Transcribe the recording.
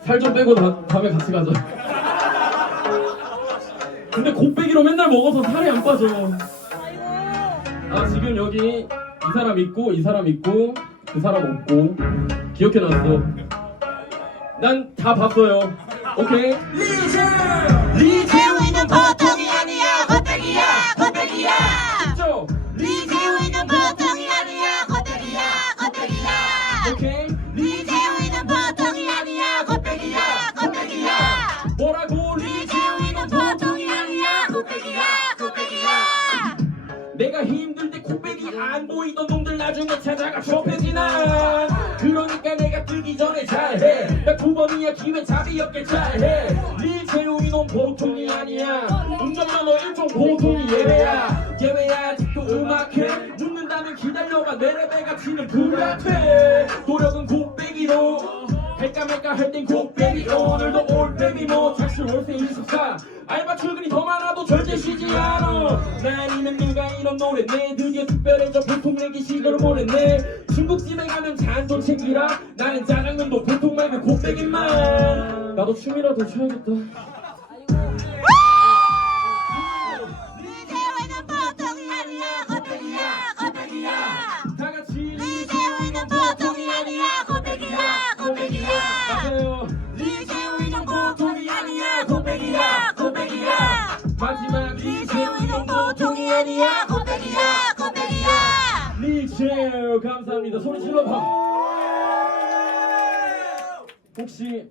살 좀 빼고 다, 다음에 같이 가자. 근데 곱빼기로 맨날 먹어서 살이 안 빠져. 아 지금 여기 이 사람 있고 이 사람 있고 그 사람 없고 기억해놨어. 난 다 봤어요. 오케이. 때 곱빼기 안 보이던 놈들 나중에 찾아가 좁혀지나. 그러니까 내가 뜨기 전에 잘해. 나 두 번이야 기회 잡이었게 잘해. 리채우이 놈 보통이 아니야. 운전면허 일종 보통이 예외야. 예외야 아직도 음악해. 묻는다면 기다려봐. 내 레벨 가 치는 불같아 노력은 곱빼기로. 할까 말까 할땐 곱빼기 오늘도 올빼기 뭐. 착실 월세 24 알바 출근이 더 많아 않아 나 아니면 누가 이런 노래 내? 드디어 특별해져 보통 내기 시도를 못했네. 중국집에 가면 잔도 챙기라 나는 짜장면도 보통 말고 곱빼기만. 나도 춤이라도 춰야겠다 아니야 곱빼기야 곱빼기야 리첼 감사합니다. 소리 질러 봐. 혹시